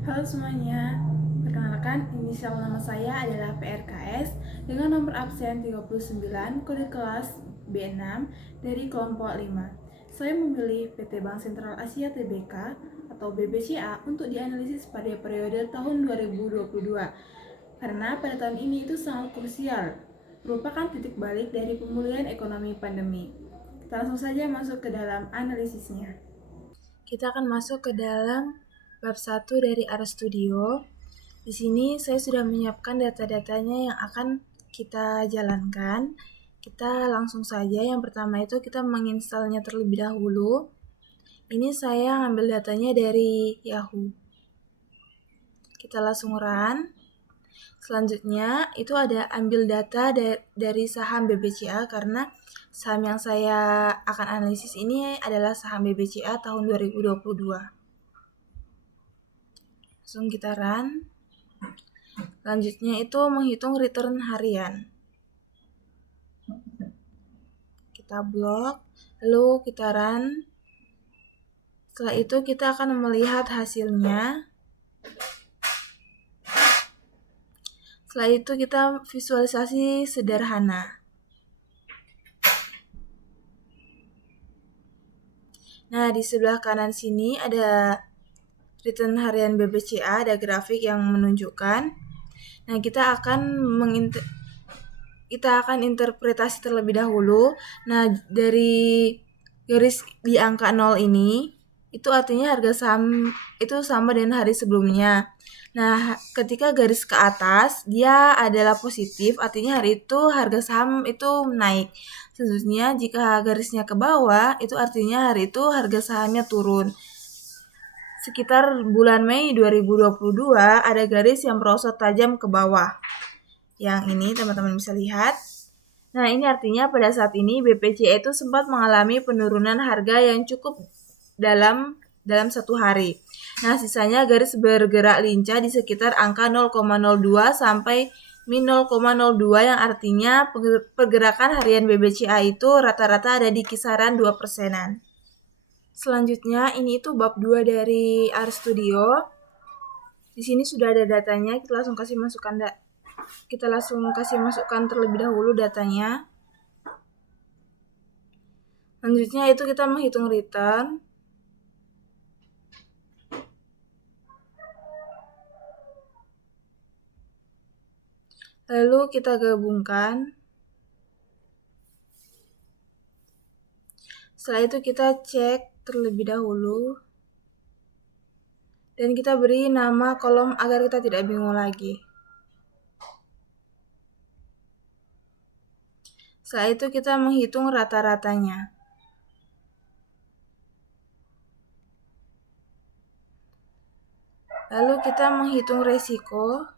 Halo semuanya, perkenalkan inisial nama saya adalah PRKS dengan nomor absen 39, kode kelas B6 dari kelompok 5. Saya memilih PT Bank Sentral Asia Tbk atau BBCA untuk dianalisis pada periode tahun 2022 karena pada tahun ini itu sangat krusial, merupakan titik balik dari pemulihan ekonomi pandemi. Kita langsung saja masuk ke dalam analisisnya. Kita akan masuk ke dalam bab 1 dari RStudio. Di sini saya sudah menyiapkan data-datanya yang akan kita jalankan. Kita langsung saja. Yang pertama itu kita menginstalnya terlebih dahulu. Ini saya ngambil datanya dari Yahoo. Kita langsung run. Selanjutnya itu ada ambil data dari saham BBCA karena saham yang saya akan analisis ini adalah saham BBCA tahun 2022. Langsung kita run. Selanjutnya itu menghitung return harian. Kita blok, lalu kita run. Setelah itu kita akan melihat hasilnya. Setelah itu kita visualisasi sederhana. Nah, di sebelah kanan sini ada return harian BBCA, ada grafik yang menunjukkan. Nah, kita akan interpretasi terlebih dahulu. Nah, dari garis di angka 0 ini, itu artinya harga saham itu sama dengan hari sebelumnya. Nah, ketika garis ke atas, dia adalah positif, artinya hari itu harga saham itu naik. Selanjutnya, jika garisnya ke bawah, itu artinya hari itu harga sahamnya turun. Sekitar bulan Mei 2022, ada garis yang merosot tajam ke bawah. Yang ini teman-teman bisa lihat. Nah, ini artinya pada saat ini BPCA itu sempat mengalami penurunan harga yang cukup dalam satu hari. Nah, sisanya garis bergerak lincah di sekitar angka 0,02 sampai min 0,02 yang artinya pergerakan harian BBCA itu rata-rata ada di kisaran 2%-an. Selanjutnya, ini itu bab 2 dari RStudio. Di sini sudah ada datanya, kita langsung kasih masukkan terlebih dahulu datanya. Selanjutnya itu kita menghitung return. Lalu kita gabungkan. Setelah itu kita cek terlebih dahulu. Dan kita beri nama kolom agar kita tidak bingung lagi. Setelah itu kita menghitung rata-ratanya. Lalu kita menghitung resiko.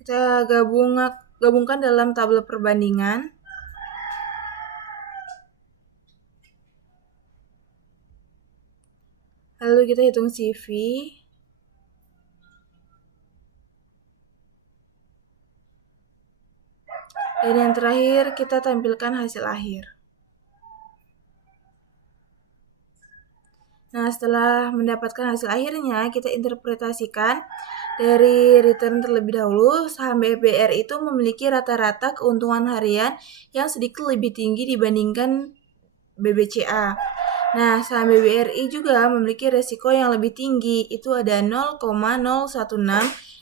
Kita gabungkan dalam tabel perbandingan. Lalu kita hitung CV. Dan yang terakhir kita tampilkan hasil akhir. Nah, setelah mendapatkan hasil akhirnya, kita interpretasikan dari return terlebih dahulu. Saham BBR itu memiliki rata-rata keuntungan harian yang sedikit lebih tinggi dibandingkan BBCA. Nah, saham BBRI juga memiliki resiko yang lebih tinggi, itu ada 0,016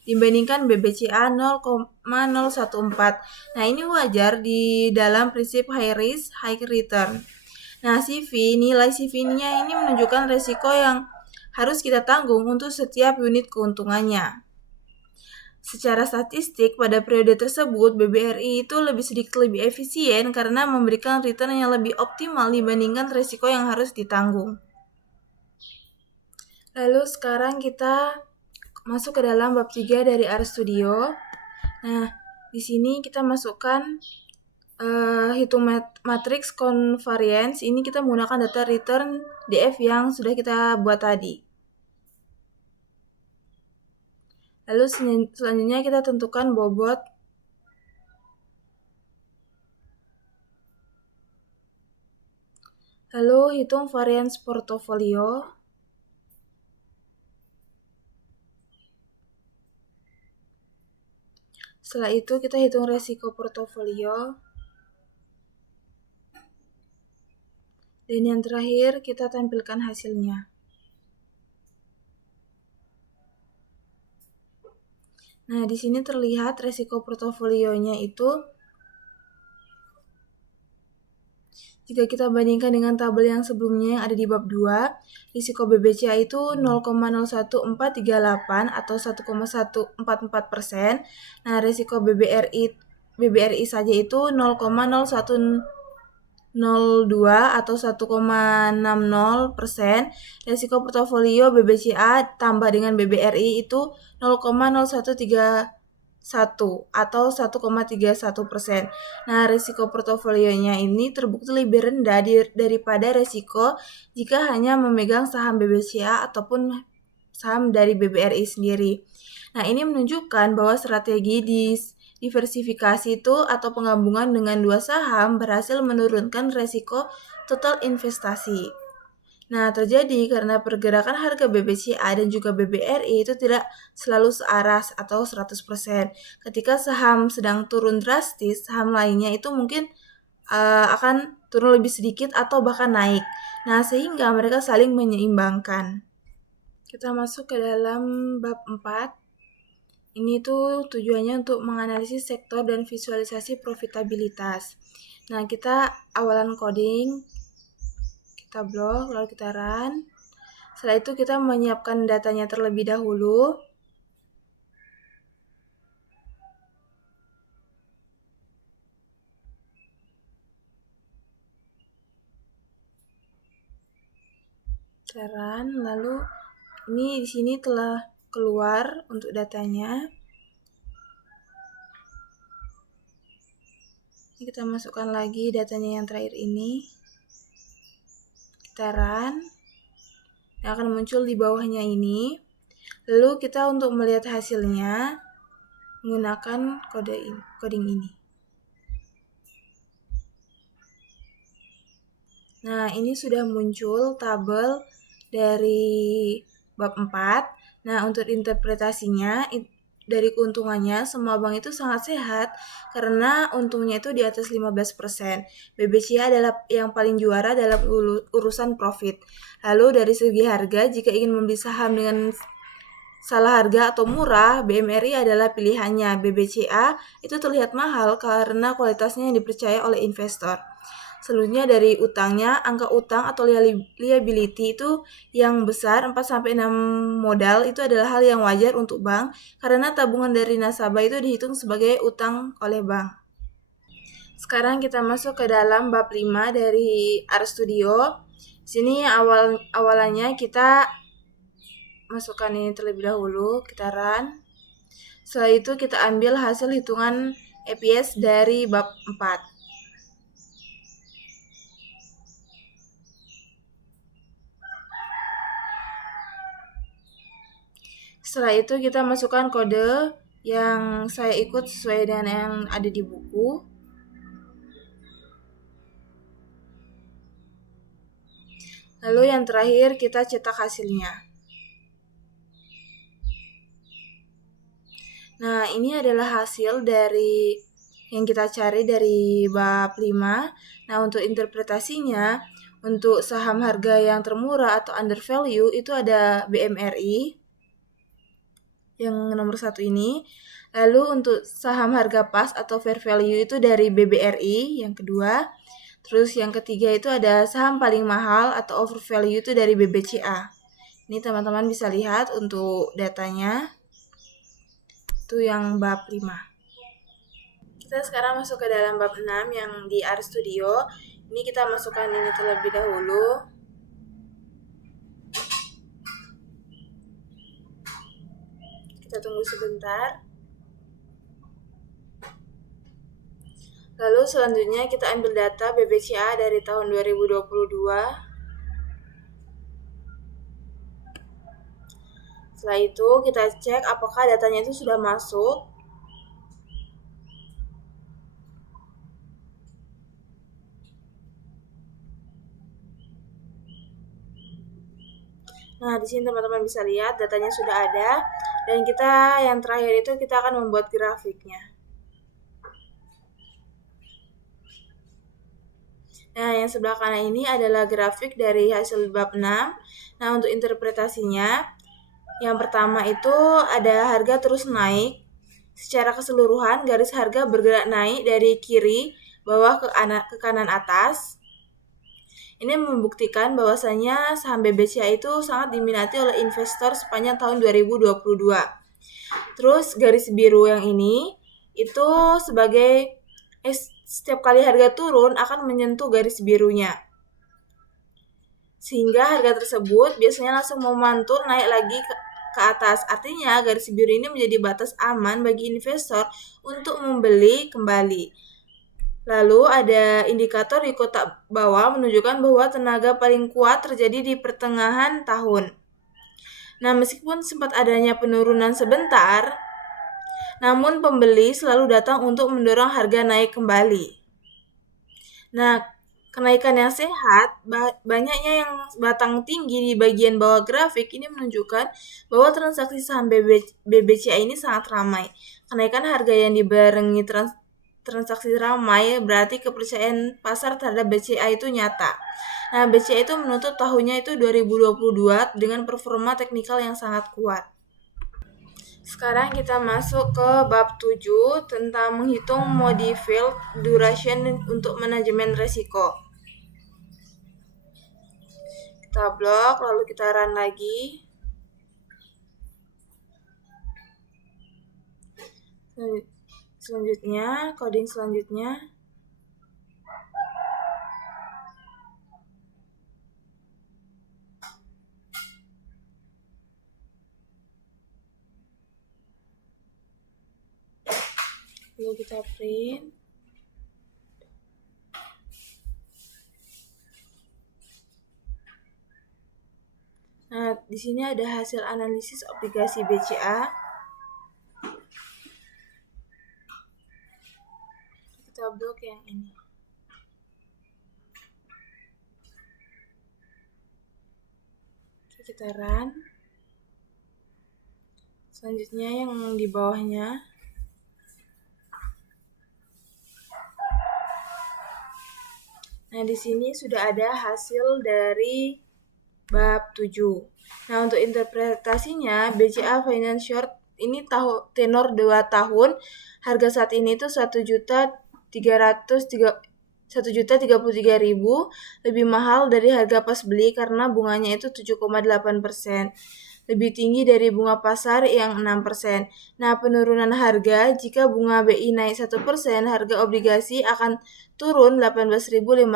dibandingkan BBCA 0,014. Nah, ini wajar di dalam prinsip high risk, high return. Nah, nilai CV-nya ini menunjukkan resiko yang harus kita tanggung untuk setiap unit keuntungannya. Secara statistik, pada periode tersebut, BBRI itu sedikit lebih efisien karena memberikan return yang lebih optimal dibandingkan resiko yang harus ditanggung. Lalu sekarang kita masuk ke dalam bab 3 dari RStudio. Nah, di sini kita masukkan hitung matriks convariance. Ini kita menggunakan data return DF yang sudah kita buat tadi. Lalu selanjutnya kita tentukan bobot. Lalu hitung varians portofolio. Setelah itu kita hitung resiko portofolio. Dan yang terakhir kita tampilkan hasilnya. Nah, di sini terlihat resiko portofolionya itu jika kita bandingkan dengan tabel yang sebelumnya yang ada di bab 2, risiko BBCA itu 0,01438 atau 1,144%. Nah, risiko BBRI saja itu 0,0102 atau 1,60%. Risiko portofolio BBCA tambah dengan BBRI itu 0,0131 atau 1,31%. Nah, risiko portofolionya ini terbukti lebih rendah daripada risiko jika hanya memegang saham BBCA ataupun saham dari BBRI sendiri. Nah, ini menunjukkan bahwa strategi diversifikasi itu atau penggabungan dengan dua saham berhasil menurunkan risiko total investasi. Nah, terjadi karena pergerakan harga BBCA dan juga BBRI itu tidak selalu searah atau 100%. Ketika saham sedang turun drastis, saham lainnya itu mungkin akan turun lebih sedikit atau bahkan naik. Nah, sehingga mereka saling menyeimbangkan. Kita masuk ke dalam bab 4. Ini tuh tujuannya untuk menganalisis sektor dan visualisasi profitabilitas. Nah, kita awalan coding, kita blok, lalu kita run. Setelah itu kita menyiapkan datanya terlebih dahulu. Kita run, lalu ini di sini telah keluar untuk datanya. Ini kita masukkan lagi datanya yang terakhir ini. Kita run. Yang akan muncul di bawahnya ini. Lalu kita untuk melihat hasilnya menggunakan coding ini. Nah, ini sudah muncul tabel dari bab 4. Nah, untuk interpretasinya dari keuntungannya, semua bank itu sangat sehat karena untungnya itu di atas 15%. BBCA adalah yang paling juara dalam urusan profit. Lalu dari segi harga, jika ingin membeli saham dengan salah harga atau murah, BMRI adalah pilihannya. BBCA itu terlihat mahal karena kualitasnya yang dipercaya oleh investor. Selanjutnya dari utangnya, angka utang atau liability itu yang besar 4-6 modal itu adalah hal yang wajar untuk bank karena tabungan dari nasabah itu dihitung sebagai utang oleh bank. Sekarang kita masuk ke dalam bab 5 dari RStudio. Di sini awalannya kita masukkan ini terlebih dahulu, kita run. Setelah itu kita ambil hasil hitungan EPS dari bab 4. Setelah itu kita masukkan kode yang saya ikut sesuai dengan yang ada di buku. Lalu yang terakhir kita cetak hasilnya. Nah, ini adalah hasil dari yang kita cari dari bab 5. Nah, untuk interpretasinya, untuk saham harga yang termurah atau undervalue itu ada BMRI yang nomor 1 ini. Lalu untuk saham harga pas atau fair value itu dari BBRI yang kedua. Terus yang ketiga itu ada saham paling mahal atau overvalue itu dari BBCA. Ini teman-teman bisa lihat untuk datanya. Itu yang bab 5. Kita sekarang masuk ke dalam bab 6 yang di RStudio. Ini kita masukkan ini terlebih dahulu. Kita tunggu sebentar. Lalu selanjutnya kita ambil data BBCA dari tahun 2022. Setelah itu kita cek apakah datanya itu sudah masuk. Nah, di sini teman-teman bisa lihat datanya sudah ada, dan kita yang terakhir itu kita akan membuat grafiknya. Nah, yang sebelah kanan ini adalah grafik dari hasil bab 6. Nah, untuk interpretasinya, yang pertama itu ada harga terus naik. Secara keseluruhan, garis harga bergerak naik dari kiri bawah ke kanan atas. Ini membuktikan bahwasanya saham BBCA itu sangat diminati oleh investor sepanjang tahun 2022. Terus garis biru yang ini itu sebagai setiap kali harga turun akan menyentuh garis birunya. Sehingga harga tersebut biasanya langsung memantul naik lagi ke atas. Artinya garis biru ini menjadi batas aman bagi investor untuk membeli kembali. Lalu ada indikator di kotak bawah menunjukkan bahwa tenaga paling kuat terjadi di pertengahan tahun. Nah, meskipun sempat adanya penurunan sebentar, namun pembeli selalu datang untuk mendorong harga naik kembali. Nah, kenaikan yang sehat, banyaknya yang batang tinggi di bagian bawah grafik ini menunjukkan bahwa transaksi saham BBCA ini sangat ramai. Kenaikan harga yang dibarengi transaksi ramai berarti kepercayaan pasar terhadap BCA itu nyata. Nah, BCA itu menutup tahunnya itu 2022 dengan performa teknikal yang sangat kuat. Sekarang kita masuk ke bab 7 tentang menghitung modified duration untuk manajemen resiko. Kita blok, lalu kita run lagi. Selanjutnya, coding selanjutnya. Lalu kita print. Nah, di sini ada hasil analisis obligasi BCA. Kita blok yang ini. Kita run. Selanjutnya yang di bawahnya. Nah, di sini sudah ada hasil dari bab 7. Nah, untuk interpretasinya, BCA Finance Short ini tenor 2 tahun, harga saat ini itu 1.033.000, lebih mahal dari harga pas beli karena bunganya itu 7,8%. Lebih tinggi dari bunga pasar yang 6%. Nah, penurunan harga jika bunga BI naik 1%, harga obligasi akan turun 18.537.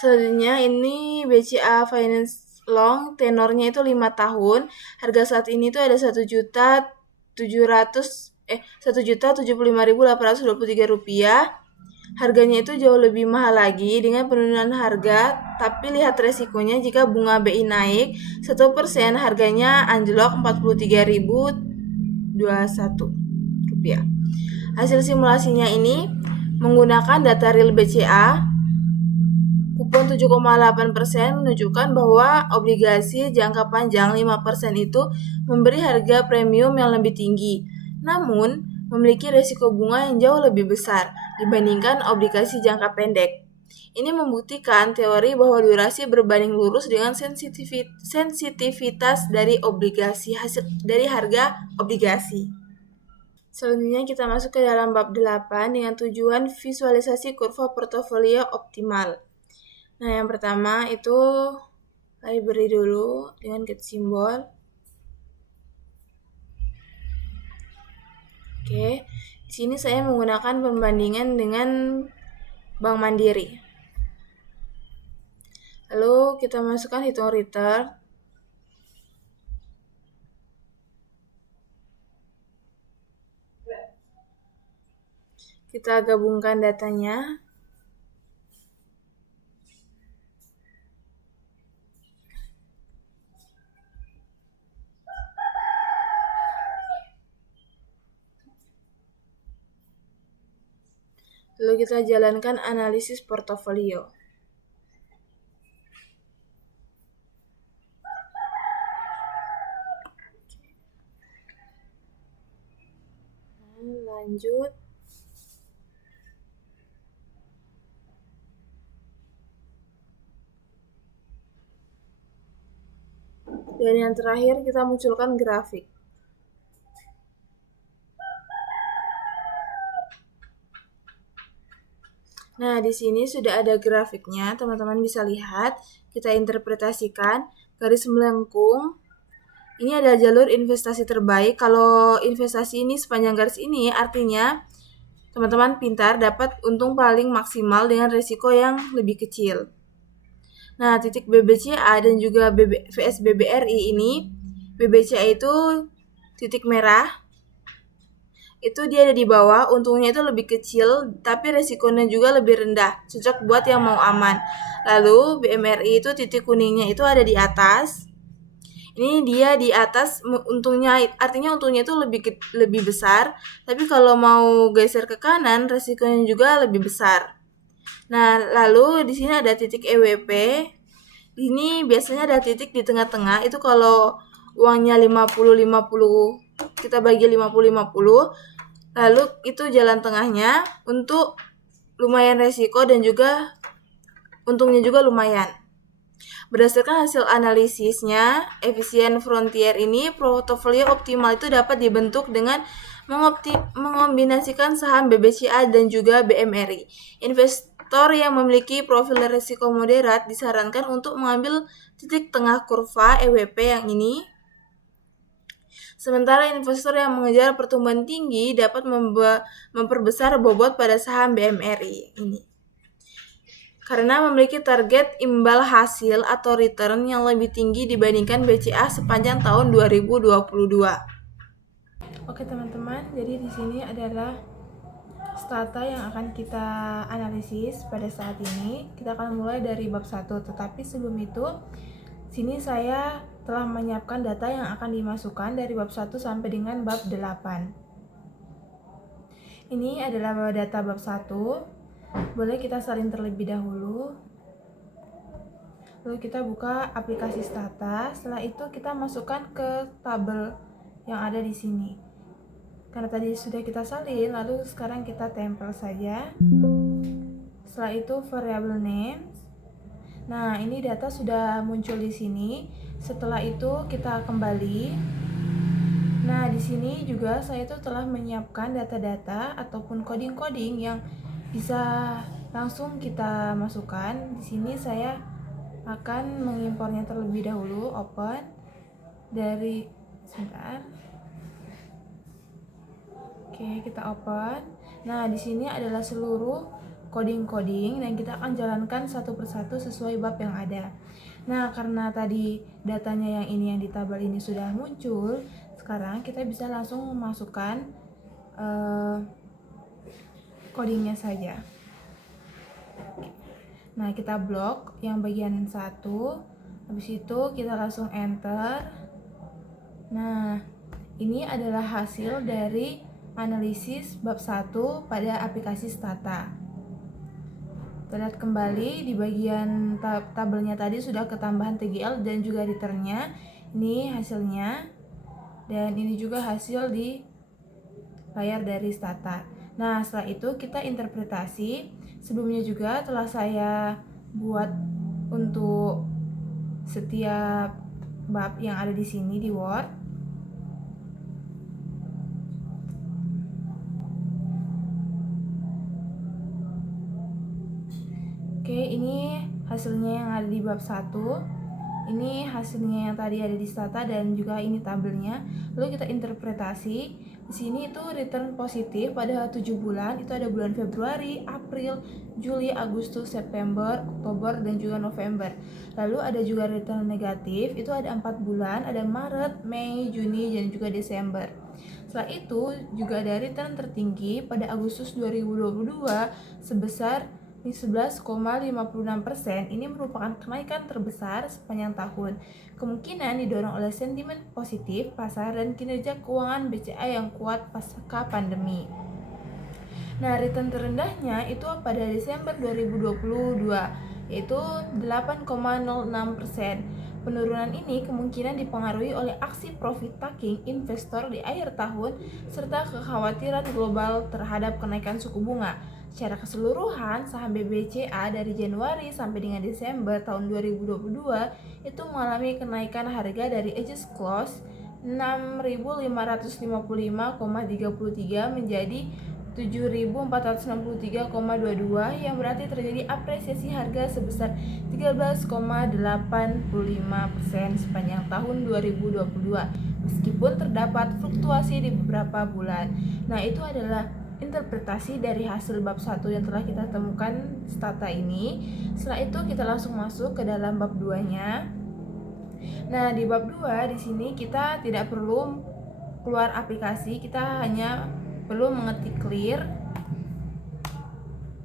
Selanjutnya ini BCA Finance Long, tenornya itu 5 tahun. Harga saat ini itu ada 1.075.823 rupiah. Harganya itu jauh lebih mahal lagi dengan penurunan harga, tapi lihat resikonya jika bunga BI naik 1%, harganya anjlok 43.021 rupiah. Hasil simulasinya ini menggunakan data real BCA. Kupon 7,8% menunjukkan bahwa obligasi jangka panjang 5% itu memberi harga premium yang lebih tinggi, namun memiliki risiko bunga yang jauh lebih besar dibandingkan obligasi jangka pendek. Ini membuktikan teori bahwa durasi berbanding lurus dengan sensitivitas dari harga obligasi. Selanjutnya kita masuk ke dalam bab 8 dengan tujuan visualisasi kurva portofolio optimal. Nah, yang pertama itu library dulu dengan get simbol. Oke, di sini saya menggunakan pembandingan dengan Bank Mandiri. Lalu kita masukkan hitung return. Kita gabungkan datanya. Lalu kita jalankan analisis portofolio. lanjut. Dan yang terakhir kita munculkan grafik. Nah, di sini sudah ada grafiknya, teman-teman bisa lihat. Kita interpretasikan garis melengkung. Ini adalah jalur investasi terbaik. Kalau investasi ini sepanjang garis ini artinya teman-teman pintar dapat untung paling maksimal dengan risiko yang lebih kecil. Nah, titik BBCA dan juga VS BBRI ini, BBCA itu titik merah, itu dia ada di bawah, untungnya itu lebih kecil, tapi resikonya juga lebih rendah, cocok buat yang mau aman. Lalu BMRI itu titik kuningnya itu ada di atas. Ini dia di atas, untungnya artinya untungnya itu lebih besar, tapi kalau mau geser ke kanan, resikonya juga lebih besar. Nah, lalu di sini ada titik EWP. Ini biasanya ada titik di tengah-tengah, itu kalau uangnya 50-50, kita bagi 50-50, lalu itu jalan tengahnya untuk lumayan resiko dan juga untungnya juga lumayan. Berdasarkan hasil analisisnya, efisien frontier ini, portofolio optimal itu dapat dibentuk dengan mengombinasikan saham BBCA dan juga BMRI. Investor yang memiliki profil risiko moderat disarankan untuk mengambil titik tengah kurva EWP yang ini. Sementara investor yang mengejar pertumbuhan tinggi dapat memperbesar bobot pada saham BMRI ini, karena memiliki target imbal hasil atau return yang lebih tinggi dibandingkan BCA sepanjang tahun 2022. Oke teman-teman, jadi di sini adalah strata yang akan kita analisis pada saat ini. Kita akan mulai dari bab 1, tetapi sebelum itu sini saya telah menyiapkan data yang akan dimasukkan dari bab 1 sampai dengan bab 8. Ini adalah data bab 1. Boleh kita salin terlebih dahulu. Lalu kita buka aplikasi Stata. Setelah itu kita masukkan ke tabel yang ada di sini. Karena tadi sudah kita salin, lalu sekarang kita tempel saja. Setelah itu variable names. Nah, ini data sudah muncul di sini. Setelah itu kita kembali. Nah, di sini juga saya itu telah menyiapkan data-data ataupun coding-coding yang bisa langsung kita masukkan. Di sini saya akan mengimpornya terlebih dahulu. Open dari sebentar. Oke, kita open. Nah, di sini adalah seluruh coding-coding dan kita akan jalankan satu persatu sesuai bab yang ada. Nah, karena tadi datanya yang ini yang di tabel ini sudah muncul, sekarang kita bisa langsung memasukkan codingnya saja. Nah, kita blok yang bagian 1. Habis itu kita langsung enter. Nah, ini adalah hasil dari analisis bab 1 pada aplikasi Stata. Kita lihat kembali di bagian tabelnya tadi sudah ketambahan TGL dan juga returnnya. Ini hasilnya. Dan ini juga hasil di layar dari Stata. Nah, setelah itu kita interpretasi. Sebelumnya juga telah saya buat untuk setiap bab yang ada di sini di Word. Oke, ini hasilnya yang ada di bab 1. Ini hasilnya yang tadi ada di Stata dan juga ini tabelnya. Lalu kita interpretasi. Di sini itu return positif pada 7 bulan. Itu ada bulan Februari, April, Juli, Agustus, September, Oktober, dan juga November. Lalu ada juga return negatif. Itu ada 4 bulan. Ada Maret, Mei, Juni, dan juga Desember. Setelah itu juga ada return tertinggi pada Agustus 2022 sebesar 11,56%. Ini merupakan kenaikan terbesar sepanjang tahun. Kemungkinan didorong oleh sentimen positif pasar dan kinerja keuangan BCA yang kuat pasca pandemi. Nah, return terendahnya itu pada Desember 2022, yaitu 8,06%. Penurunan ini kemungkinan dipengaruhi oleh aksi profit taking investor di akhir tahun serta kekhawatiran global terhadap kenaikan suku bunga. Secara keseluruhan, saham BBCA dari Januari sampai dengan Desember tahun 2022 itu mengalami kenaikan harga dari Average Close 6.555,33 menjadi 7.463,22 yang berarti terjadi apresiasi harga sebesar 13,85% sepanjang tahun 2022 meskipun terdapat fluktuasi di beberapa bulan. Nah, itu adalah interpretasi dari hasil bab 1 yang telah kita temukan stata ini. Setelah itu kita langsung masuk ke dalam bab 2-nya. Nah, di bab 2 di sini kita tidak perlu keluar aplikasi, kita hanya perlu mengetik clear.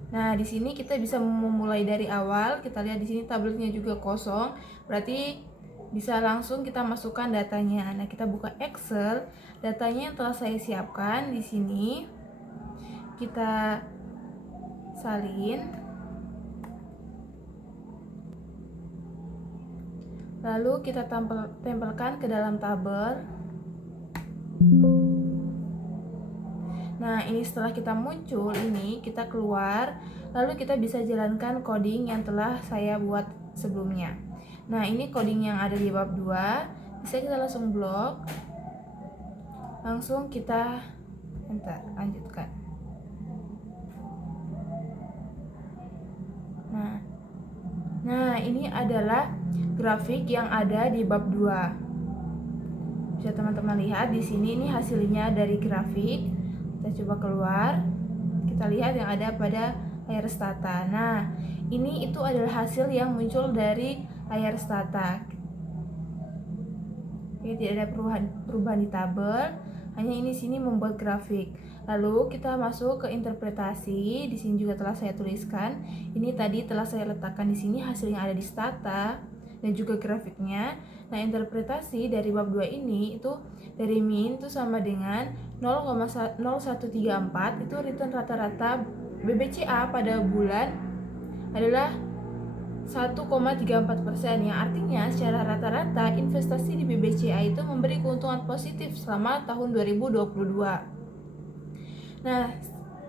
Nah, di sini kita bisa memulai dari awal. Kita lihat di sini tabelnya juga kosong, berarti bisa langsung kita masukkan datanya. Nah, kita buka Excel, datanya yang telah saya siapkan di sini. Kita salin. Lalu kita tempelkan ke dalam tabel. Nah, ini setelah kita muncul, ini kita keluar, lalu kita bisa jalankan coding yang telah saya buat sebelumnya. Nah, ini coding yang ada di bab 2, bisa kita langsung blok, langsung kita lanjutkan. Nah, ini adalah grafik yang ada di bab 2. Bisa teman-teman lihat di sini, ini hasilnya dari grafik. Kita coba keluar, kita lihat yang ada pada layar stata. Nah, ini itu adalah hasil yang muncul dari layar stata. Oke, tidak ada perubahan di tabel, hanya ini sini membuat grafik. Lalu kita masuk ke interpretasi. Di sini juga telah saya tuliskan. Ini tadi telah saya letakkan di sini hasil yang ada di stata dan juga grafiknya. Nah, interpretasi dari bab 2 ini itu dari min itu sama dengan 0,0134 itu return rata-rata BBCA pada bulan adalah 1,34%, yang artinya secara rata-rata investasi di BBCA itu memberi keuntungan positif selama tahun 2022. Nah,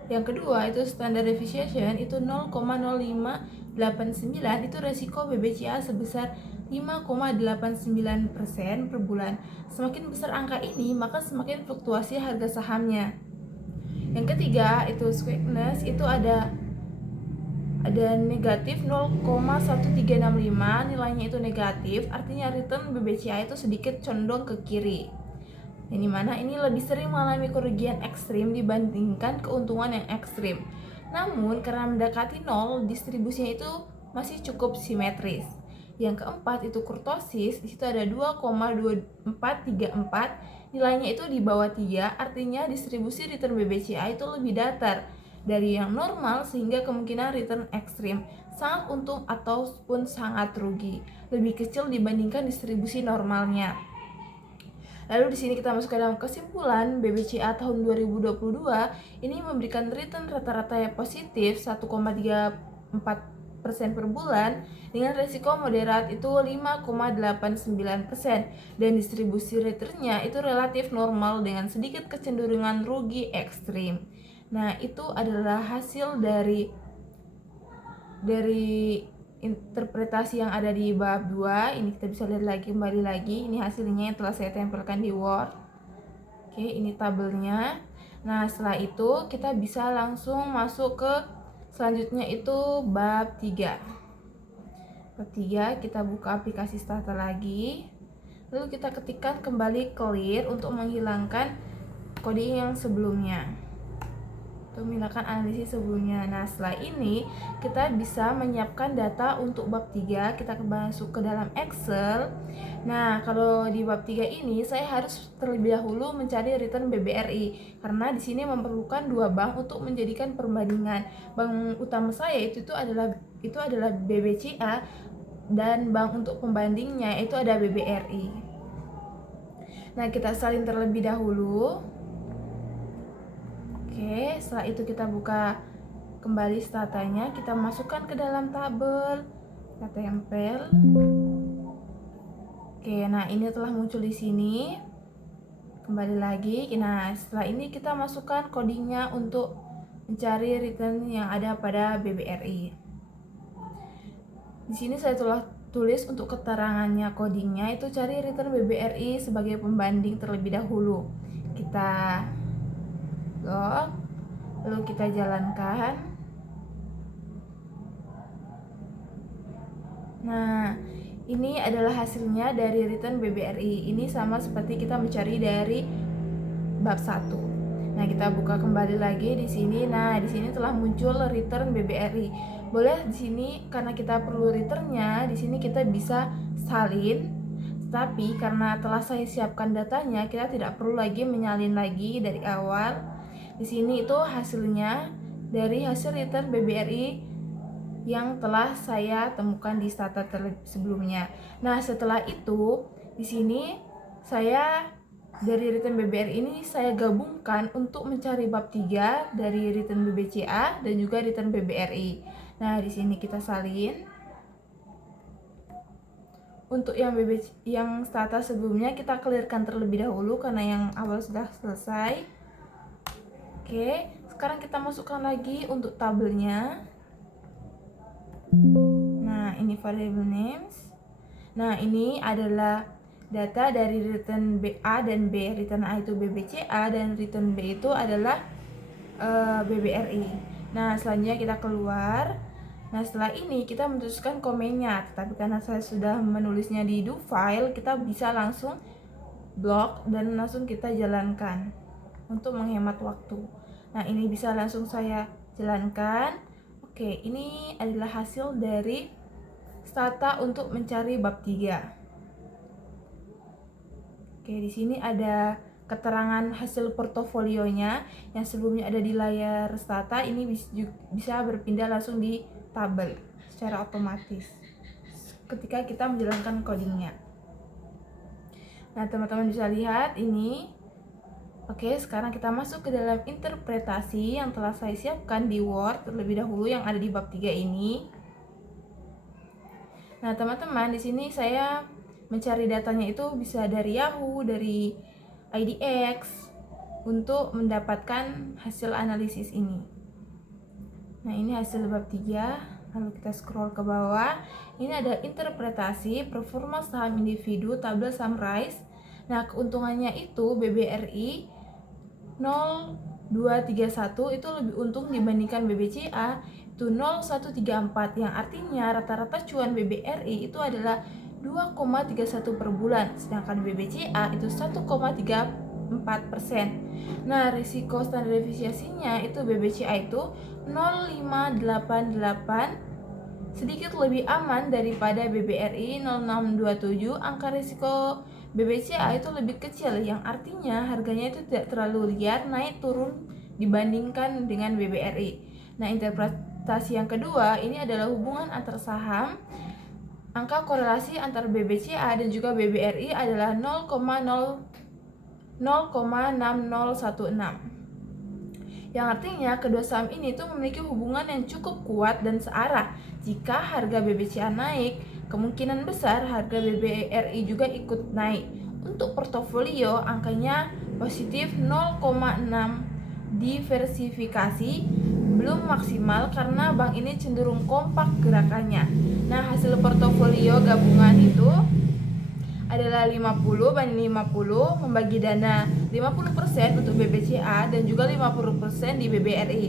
yang kedua itu standard deviation itu 0,0589, itu resiko BBCA sebesar 5,89% per bulan. Semakin besar angka ini, maka semakin fluktuasi harga sahamnya. Yang ketiga itu squeakness, itu ada negatif 0,1365, nilainya itu negatif, artinya return BBCA itu sedikit condong ke kiri. Yang dimana ini lebih sering mengalami kerugian ekstrim dibandingkan keuntungan yang ekstrim. Namun karena mendekati 0, distribusinya itu masih cukup simetris. Yang keempat itu kurtosis, di situ ada 2,2434, nilainya itu di bawah 3, artinya distribusi return BBCA itu lebih datar dari yang normal sehingga kemungkinan return ekstrim sangat untung ataupun sangat rugi lebih kecil dibandingkan distribusi normalnya. Lalu di sini kita masuk ke dalam kesimpulan, BBCA tahun 2022 ini memberikan return rata-rata yang positif 1,34% per bulan dengan resiko moderat itu 5,89% dan distribusi returnnya itu relatif normal dengan sedikit kecenderungan rugi ekstrim. Nah, itu adalah hasil dari interpretasi yang ada di bab 2. Ini kita bisa lihat lagi, kembali lagi. Ini hasilnya yang telah saya tempelkan di Word. Oke, ini tabelnya. Nah, setelah itu kita bisa langsung masuk ke selanjutnya itu bab 3. Bab 3 kita buka aplikasi Stata lagi. Lalu kita ketikkan kembali clear untuk menghilangkan kode yang sebelumnya. Untuk menghilangkan analisis sebelumnya. Nah, setelah ini kita bisa menyiapkan data untuk bab 3. Kita masuk ke dalam Excel. Nah, kalau di bab 3 ini saya harus terlebih dahulu mencari return BBRI karena di sini memerlukan dua bank untuk menjadikan perbandingan. Bank utama saya itu adalah BBCA dan bank untuk pembandingnya itu ada BBRI. Nah, kita salin terlebih dahulu. Oke, setelah itu kita buka kembali statanya, kita masukkan ke dalam tabel, kita tempel. Oke, nah ini telah muncul di sini. Kembali lagi. Nah, setelah ini kita masukkan codingnya untuk mencari return yang ada pada BBRI. Di sini saya telah tulis untuk keterangannya codingnya itu cari return BBRI sebagai pembanding terlebih dahulu. Kita log, lalu kita jalankan. Nah, ini adalah hasilnya dari return BBRI. Ini sama seperti kita mencari dari bab 1. Nah, kita buka kembali lagi di sini. Nah, di sini telah muncul return BBRI. Boleh di sini karena kita perlu returnnya, di sini kita bisa salin. Tapi karena telah saya siapkan datanya, kita tidak perlu lagi menyalin lagi dari awal. Di sini itu hasilnya dari hasil return BBRI yang telah saya temukan di stata sebelumnya. Nah, setelah itu di sini saya dari return BBRI ini saya gabungkan untuk mencari bab 3 dari return BBCA dan juga return BBRI. Nah, di sini kita salin. Untuk yang stata sebelumnya kita clearkan terlebih dahulu karena yang awal sudah selesai. Oke, sekarang kita masukkan lagi untuk tabelnya. Nah, ini variable names. Nah, ini adalah data dari return A dan B. Return A itu BBCA dan return B itu adalah BBRI. Nah, selanjutnya kita keluar. Nah, setelah ini kita menuliskan komennya. Tetapi karena saya sudah menulisnya di do file, kita bisa langsung blok dan langsung kita jalankan untuk menghemat waktu. Nah, ini bisa langsung saya jalankan. Oke, ini adalah hasil dari stata untuk mencari bab 3. Oke, di sini ada keterangan hasil portofolionya yang sebelumnya ada di layar stata, ini bisa berpindah langsung di tabel secara otomatis ketika kita menjalankan codingnya. Nah, teman-teman bisa lihat ini. Oke, sekarang kita masuk ke dalam interpretasi yang telah saya siapkan di Word terlebih dahulu yang ada di bab 3 ini. Nah, teman-teman, di sini saya mencari datanya itu bisa dari Yahoo, dari IDX untuk mendapatkan hasil analisis ini. Nah, ini hasil bab 3. Lalu kita scroll ke bawah. Ini ada interpretasi performa saham individu tabel summarize. Nah, keuntungannya itu BBRI 0231 itu lebih untung dibandingkan BBCA itu 0134, yang artinya rata-rata cuan BBRI itu adalah 2,31 per bulan, sedangkan BBCA itu 1,34%. Nah, risiko standar deviasinya itu BBCA itu 0,588, sedikit lebih aman daripada BBRI 0627. Angka risiko BBCA itu lebih kecil, yang artinya harganya itu tidak terlalu liar naik turun dibandingkan dengan BBRI. Nah, interpretasi yang kedua ini adalah hubungan antar saham. Angka korelasi antara BBCA dan juga BBRI adalah 0,6016, yang artinya kedua saham ini tuh memiliki hubungan yang cukup kuat dan searah. Jika harga BBCA naik, kemungkinan besar harga BBRI juga ikut naik. Untuk portofolio, angkanya positif 0,6. Diversifikasi belum maksimal karena bank ini cenderung kompak gerakannya. Nah, hasil portofolio gabungan itu adalah 50 banding 50, membagi dana 50% untuk BBCA dan juga 50% di BBRI.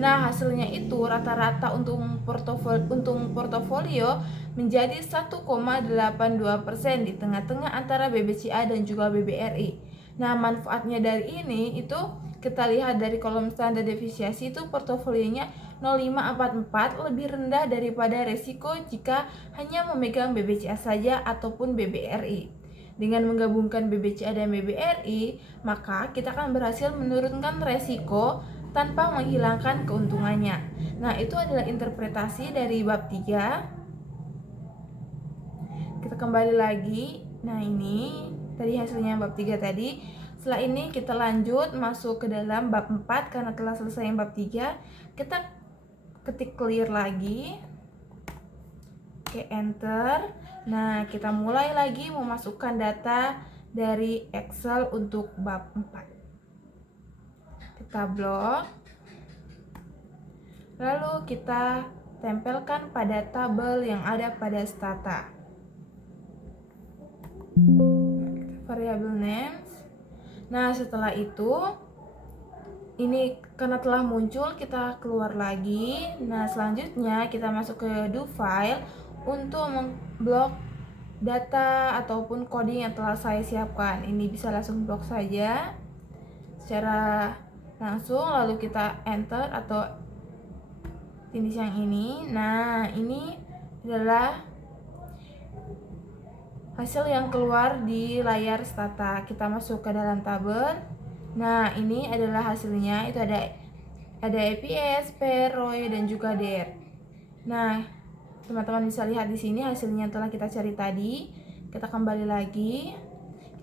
Nah, hasilnya itu rata-rata untuk portofolio menjadi 1,82% di tengah-tengah antara BBCA dan juga BBRI. Nah, manfaatnya dari ini itu kita lihat dari kolom standar deviasi itu portofolionya 0544 lebih rendah daripada resiko jika hanya memegang BBCA saja ataupun BBRI. Dengan menggabungkan BBCA dan BBRI, maka kita akan berhasil menurunkan resiko tanpa menghilangkan keuntungannya. Nah, itu adalah interpretasi dari bab 3. Kita kembali lagi. Nah, ini tadi hasilnya bab 3 tadi. Setelah ini kita lanjut masuk ke dalam bab 4 karena telah selesai yang bab 3. Kita ketik clear lagi. Oke, enter. Nah, kita mulai lagi memasukkan data dari Excel untuk bab 4. Kita blok. Lalu kita tempelkan pada tabel yang ada pada stata. Variable names. Nah, setelah itu ini karena telah muncul, kita keluar lagi. Nah, selanjutnya kita masuk ke do file untuk memblok data ataupun coding yang telah saya siapkan. Ini bisa langsung blok saja secara langsung, lalu kita enter atau finish yang ini. Nah, ini adalah hasil yang keluar di layar stata. Kita masuk ke dalam tabel. Nah, ini adalah hasilnya. Itu ada EPS, PER, ROE, dan juga DER. Nah, teman-teman bisa lihat di sini hasilnya yang telah kita cari tadi. Kita kembali lagi.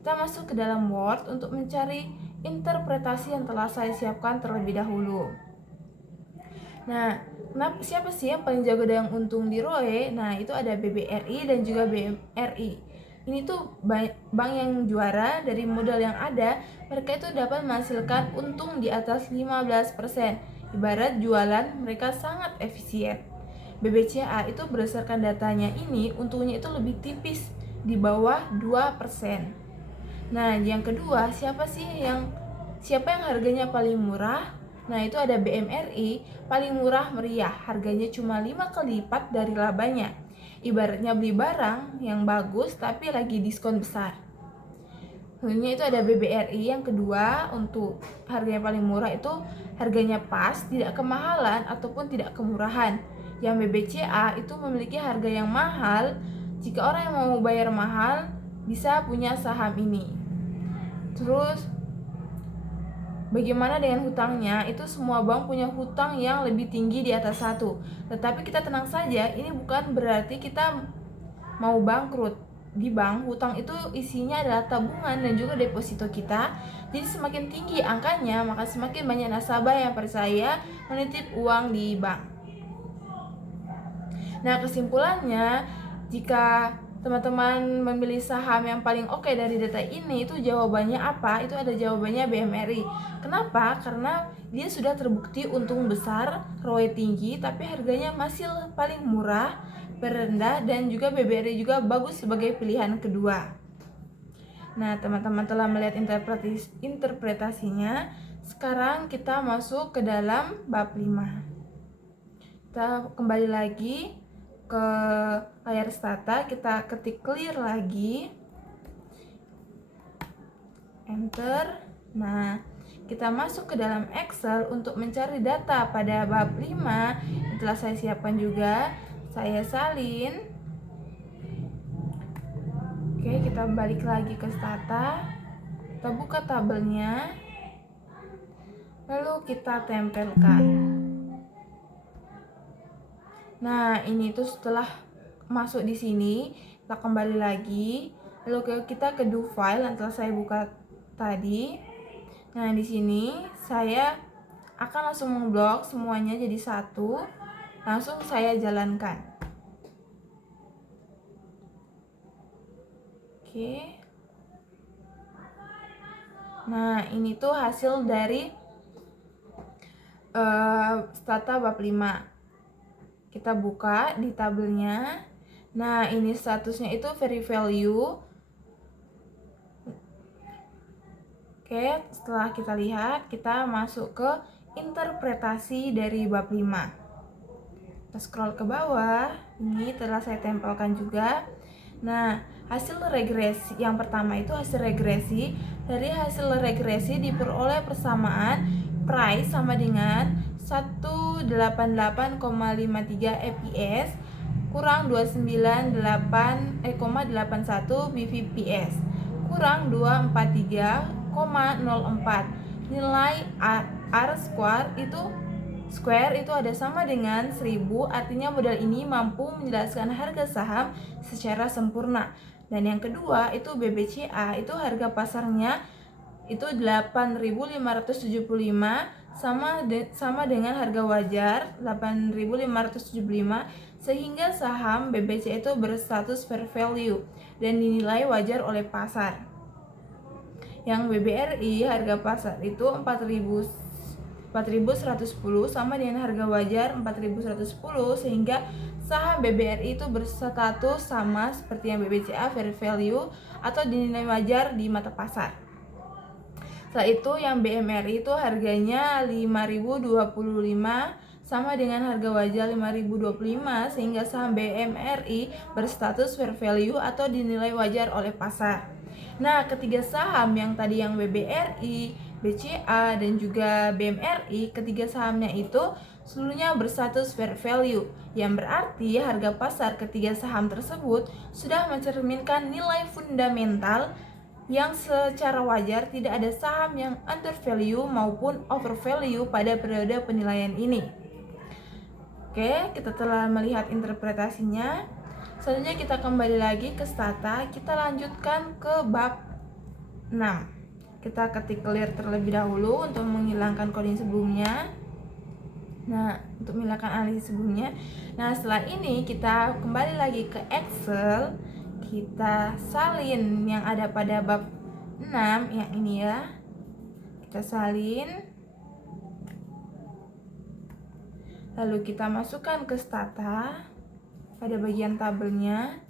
Kita masuk ke dalam Word untuk mencari interpretasi yang telah saya siapkan terlebih dahulu. Nah, siapa sih yang paling jago dengan untung di ROE? Nah, itu ada BBRI dan juga BMRI. Ini tuh bank yang juara. Dari modal yang ada, mereka itu dapat menghasilkan untung di atas 15%. Ibarat jualan, mereka sangat efisien. BBCA itu berdasarkan datanya ini, untungnya itu lebih tipis, di bawah 2%. Nah, yang kedua, siapa yang harganya paling murah? Nah, itu ada BMRI, paling murah meriah, harganya cuma 5 kali lipat dari labanya. Ibaratnya beli barang yang bagus tapi lagi diskon besar. Lainnya itu ada BBRI yang kedua, untuk harganya paling murah itu harganya pas, tidak kemahalan ataupun tidak kemurahan. Yang BBCA itu memiliki harga yang mahal. Jika orang yang mau bayar mahal bisa punya saham ini. Terus bagaimana dengan hutangnya? Itu semua bank punya hutang yang lebih tinggi di atas 1. Tetapi kita tenang saja, ini bukan berarti kita mau bangkrut. Di bank, hutang itu isinya adalah tabungan dan juga deposito kita. Jadi semakin tinggi angkanya, maka semakin banyak nasabah yang percaya menitip uang di bank. Nah, kesimpulannya, jika teman-teman memilih saham yang paling oke dari data ini, itu jawabannya apa? Itu ada jawabannya BMRI. Kenapa? Karena dia sudah terbukti untung besar, ROE tinggi, tapi harganya masih paling murah, rendah, dan juga BBRI juga bagus sebagai pilihan kedua. Nah, teman-teman telah melihat interpretasinya. Sekarang kita masuk ke dalam bab 5. Kita kembali lagi ke layar stata, kita ketik clear lagi, enter. Nah, kita masuk ke dalam Excel untuk mencari data pada bab 5 yang telah saya siapkan juga. Saya salin. Oke, kita balik lagi ke stata. Kita buka tabelnya. Lalu kita tempelkan. Nah, ini tuh setelah masuk di sini, kita kembali lagi. Lalu kita ke do file yang telah saya buka tadi. Nah, di sini saya akan langsung memblok semuanya jadi satu. Langsung saya jalankan. Oke. Nah, ini tuh hasil dari stata bab 5. Kita buka di tabelnya. Nah, ini statusnya itu very value. Oke, setelah kita lihat, kita masuk ke interpretasi dari bab 5. Kita scroll ke bawah. Ini telah saya tempelkan juga. Nah, hasil regresi yang pertama itu hasil regresi. Dari hasil regresi diperoleh persamaan price sama dengan 188,53 EPS kurang 298,81 BVPS kurang 243,04. Nilai R square itu ada sama dengan 1000, artinya modal ini mampu menjelaskan harga saham secara sempurna. Dan yang kedua itu BBCA, itu harga pasarnya itu 8.575 sama dengan harga wajar 8.575 sehingga saham BBC itu berstatus fair value dan dinilai wajar oleh pasar. Yang BBRI harga pasar itu 4.110 sama dengan harga wajar 4.110, sehingga saham BBRI itu berstatus sama seperti yang BBCA fair value atau dinilai wajar di mata pasar. Setelah itu yang BMRI itu harganya 5.025 sama dengan harga wajar 5.025, sehingga saham BMRI berstatus fair value atau dinilai wajar oleh pasar. Nah, ketiga saham yang tadi yang BBRI, BCA, dan juga BMRI, ketiga sahamnya itu seluruhnya berstatus fair value, yang berarti harga pasar ketiga saham tersebut sudah mencerminkan nilai fundamental yang secara wajar, tidak ada saham yang undervalue maupun overvalue pada periode penilaian ini. Oke, kita telah melihat interpretasinya. Selanjutnya kita kembali lagi ke stata. Kita lanjutkan ke bab 6. Kita ketik clear terlebih dahulu untuk menghilangkan coding sebelumnya. Nah, untuk menghilangkan analisis sebelumnya. Nah, setelah ini kita kembali lagi ke Excel. Kita salin yang ada pada bab 6 yang ini ya. Kita salin. Lalu kita masukkan ke stata. Pada bagian tabelnya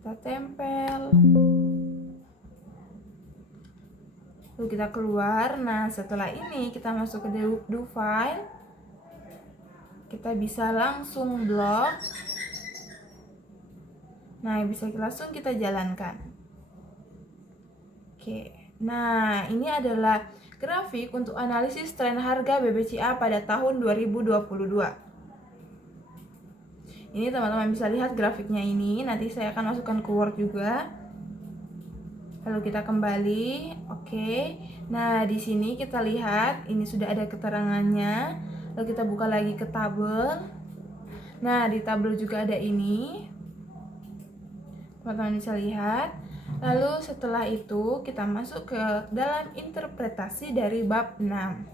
kita tempel. Lalu kita keluar. Nah, setelah ini kita masuk ke do file. Kita bisa langsung blok. Nah, bisa langsung kita jalankan. Oke. Nah, ini adalah grafik untuk analisis tren harga BBCA pada tahun 2022. Ini teman-teman bisa lihat grafiknya ini. Nanti saya akan masukkan ke Word juga. Lalu kita kembali. Oke. Nah, di sini kita lihat ini sudah ada keterangannya. Lalu kita buka lagi ke tabel. Nah, di tabel juga ada ini. Teman-teman bisa lihat. Lalu setelah itu kita masuk ke dalam interpretasi dari bab 6.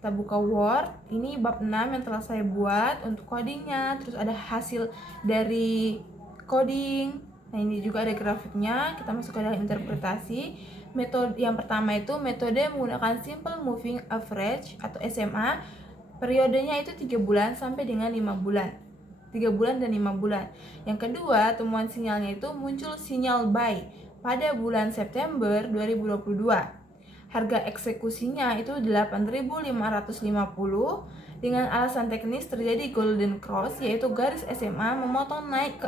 Kita buka Word, ini bab 6 yang telah saya buat untuk codingnya. Terus ada hasil dari coding. Nah, ini juga ada grafiknya. Kita masuk ke dalam interpretasi. Metode yang pertama itu metode menggunakan Simple Moving Average atau SMA. Periodenya itu 3 bulan sampai dengan 5 bulan. 3 bulan dan 5 bulan. Yang kedua, temuan sinyalnya itu muncul sinyal buy pada bulan September 2022. Harga eksekusinya itu 8.550 dengan alasan teknis terjadi golden cross, yaitu garis SMA memotong naik ke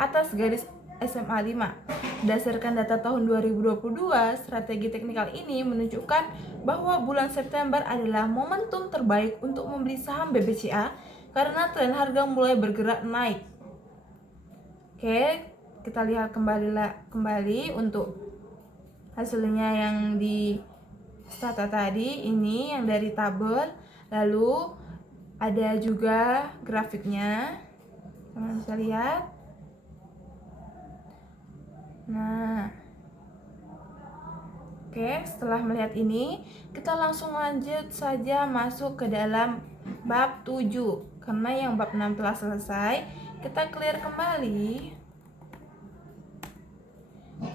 atas garis SMA 5. Berdasarkan data tahun 2022, strategi teknikal ini menunjukkan bahwa bulan September adalah momentum terbaik untuk membeli saham BBCA karena tren harga mulai bergerak naik. Oke, kita lihat kembali untuk hasilnya yang di stata tadi, ini yang dari tabel. Lalu ada juga grafiknya, teman bisa lihat. Nah, oke, setelah melihat ini kita langsung lanjut saja masuk ke dalam bab 7. Karena yang bab 6 telah selesai, kita clear kembali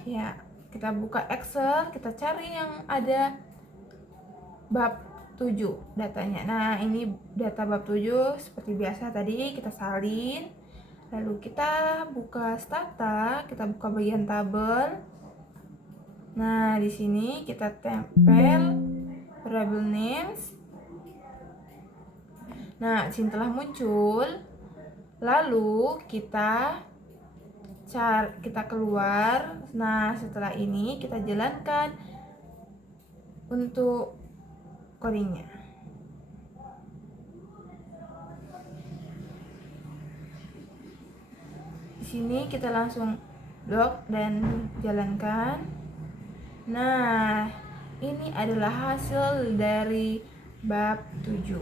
ya. Kita buka Excel, kita cari yang ada bab 7 datanya. Nah, ini data bab 7 seperti biasa tadi kita salin. Lalu kita buka stata, kita buka bagian tabel. Nah, di sini kita tempel variable names. Nah, di sini telah muncul. Lalu kita keluar. Nah, setelah ini kita jalankan untuk codingnya. Di sini kita langsung blok dan jalankan. Nah, ini adalah hasil dari bab 7.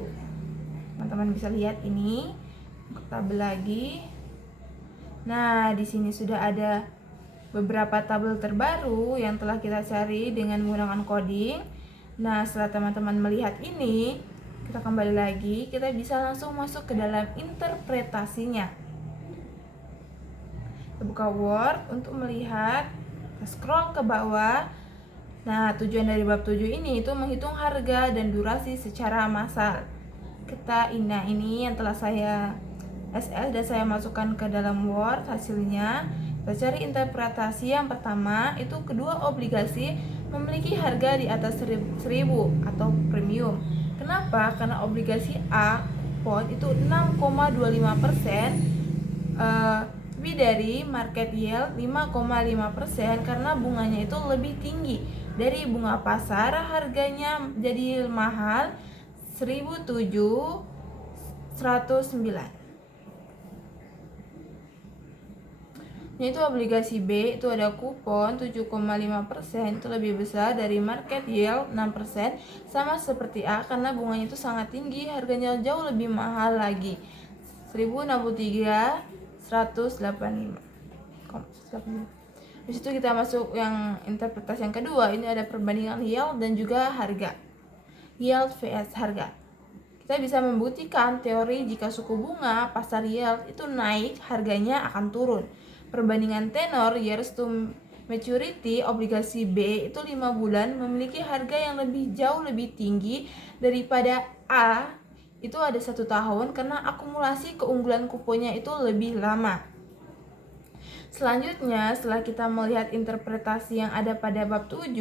Teman-teman bisa lihat ini. Tabel lagi. Nah, di sini sudah ada beberapa tabel terbaru yang telah kita cari dengan menggunakan coding. Nah, setelah teman-teman melihat ini, Kita kembali lagi, kita bisa langsung masuk ke dalam interpretasinya. Kita buka Word untuk melihat, kita scroll ke bawah. Nah, tujuan dari bab 7 ini itu menghitung harga dan durasi secara massal. Ini yang telah saya SS dan saya masukkan ke dalam Word hasilnya. Kita cari interpretasi yang pertama, itu kedua obligasi memiliki harga di atas 1000 atau premium. Kenapa? Karena obligasi A kupon itu 6,25%, lebih dari market yield 5,5%, karena bunganya itu lebih tinggi dari bunga pasar. Harganya jadi mahal 109. Itu obligasi B, itu ada kupon 7,5%, itu lebih besar dari market yield 6%, sama seperti A karena bunganya itu sangat tinggi, harganya jauh lebih mahal lagi, 1063, 185. Di situ kita masuk yang interpretasi yang kedua, ini ada perbandingan yield dan juga harga. Yield vs harga. Kita bisa membuktikan teori jika suku bunga pasar yield itu naik, harganya akan turun. Perbandingan tenor years to maturity obligasi B itu 5 bulan memiliki harga yang jauh lebih tinggi daripada A itu ada 1 tahun, karena akumulasi keunggulan kuponnya itu lebih lama. Selanjutnya, setelah kita melihat interpretasi yang ada pada bab 7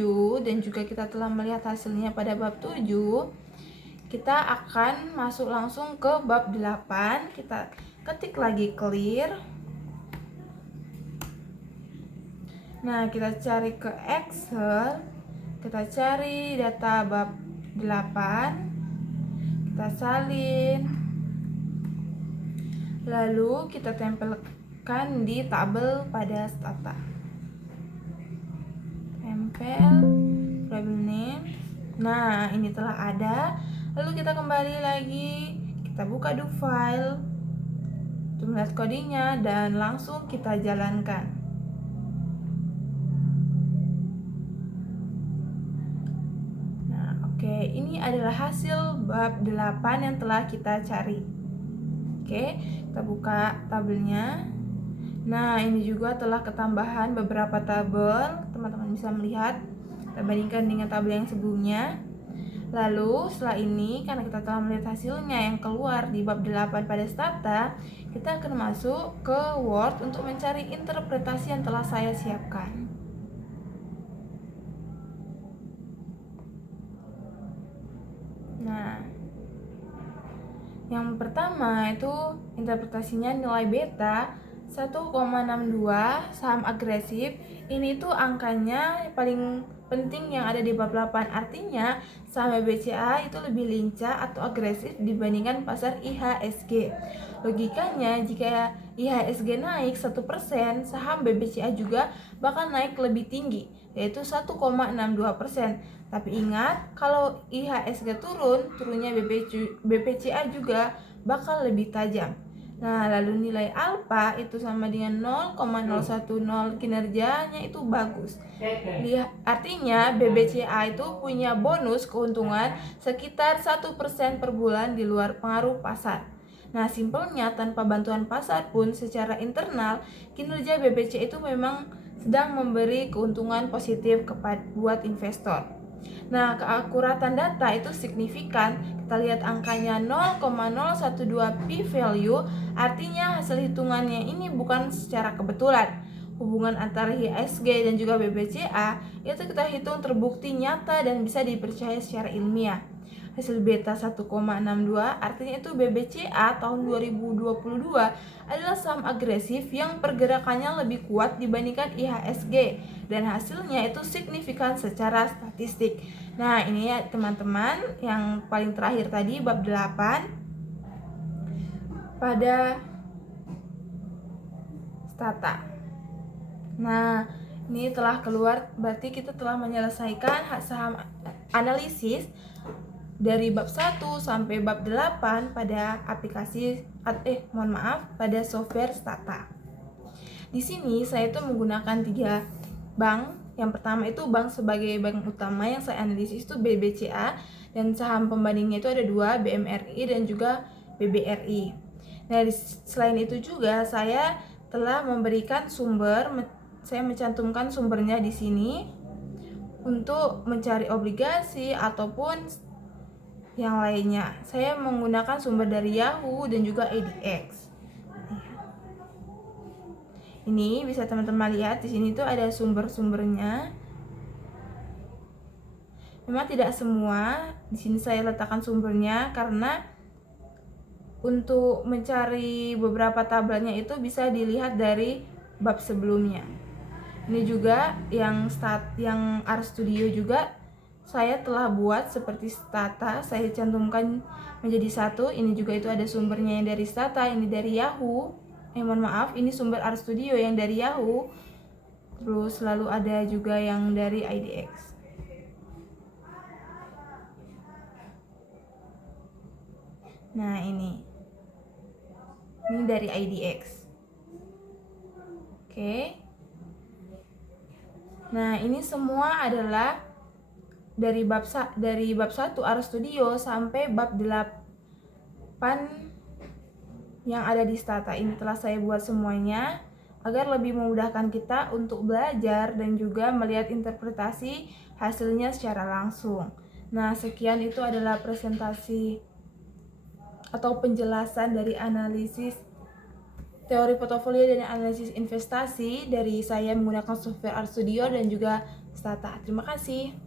dan juga kita telah melihat hasilnya pada bab 7, kita akan masuk langsung ke bab 8. Kita ketik lagi clear. Nah, kita cari ke Excel, kita cari data bab 8, kita salin, lalu kita tempelkan di tabel pada stata. Tempel, variable name. Nah, ini telah ada. Lalu kita kembali lagi, kita buka do file untuk melihat codingnya dan langsung kita jalankan. Oke, ini adalah hasil bab 8 yang telah kita cari. Oke, kita buka tabelnya. Nah, ini juga telah ketambahan beberapa tabel. Teman-teman bisa melihat, kita bandingkan dengan tabel yang sebelumnya. Lalu setelah ini, karena kita telah melihat hasilnya yang keluar di bab 8 pada stata, kita akan masuk ke Word untuk mencari interpretasi yang telah saya siapkan. Nah, yang pertama itu interpretasinya nilai beta 1,62, saham agresif. Ini tuh angkanya paling penting yang ada di bab 8. Artinya saham BBCA itu lebih lincah atau agresif dibandingkan pasar IHSG. Logikanya jika IHSG naik 1%, saham BBCA juga bakal naik lebih tinggi, yaitu 1,62%. Tapi ingat, kalau IHSG turunnya BBCA juga bakal lebih tajam. Nah, lalu nilai alfa itu sama dengan 0,010, kinerjanya itu bagus. Artinya BBCA itu punya bonus keuntungan sekitar 1% per bulan di luar pengaruh pasar. Nah, simpelnya tanpa bantuan pasar pun secara internal, kinerja BBCA itu memang sedang memberi keuntungan positif buat investor. Nah, keakuratan data itu signifikan. Kita lihat angkanya 0,012 p-value, artinya hasil hitungannya ini bukan secara kebetulan. Hubungan antara IHSG dan juga BBCA itu kita hitung terbukti nyata dan bisa dipercaya secara ilmiah. Hasil beta 1,62 artinya itu BBCA tahun 2022 adalah saham agresif yang pergerakannya lebih kuat dibandingkan IHSG dan hasilnya itu signifikan secara statistik. Nah, ini ya teman-teman, yang paling terakhir tadi bab 8 pada stata. Nah, ini telah keluar, berarti kita telah menyelesaikan saham analisis dari bab 1 sampai bab 8 pada pada software Stata. Di sini saya itu menggunakan 3 bank Yang pertama itu bank sebagai bank utama yang saya analisis itu BBCA, dan saham pembandingnya itu ada 2, BMRI dan juga BBRI. Nah, selain itu juga saya telah memberikan sumber, saya mencantumkan sumbernya di sini untuk mencari obligasi ataupun yang lainnya. Saya menggunakan sumber dari Yahoo dan juga ADX. Ini bisa teman-teman lihat di sini tuh ada sumber-sumbernya. Memang tidak semua di sini saya letakkan sumbernya karena untuk mencari beberapa tabelnya itu bisa dilihat dari bab sebelumnya. Ini juga yang RStudio juga saya telah buat seperti Stata, saya cantumkan menjadi satu. Ini juga itu ada sumbernya yang dari Stata, ini dari Yahoo. Mohon maaf, ini sumber RStudio yang dari Yahoo. Terus lalu ada juga yang dari IDX. Nah, ini dari IDX. Oke. Nah, ini semua adalah dari bab 1 RStudio sampai bab 8 yang ada di Stata. Ini telah saya buat semuanya agar lebih memudahkan kita untuk belajar dan juga melihat interpretasi hasilnya secara langsung. Nah, sekian itu adalah presentasi atau penjelasan dari analisis teori portofolio dan analisis investasi dari saya menggunakan software RStudio dan juga Stata. Terima kasih.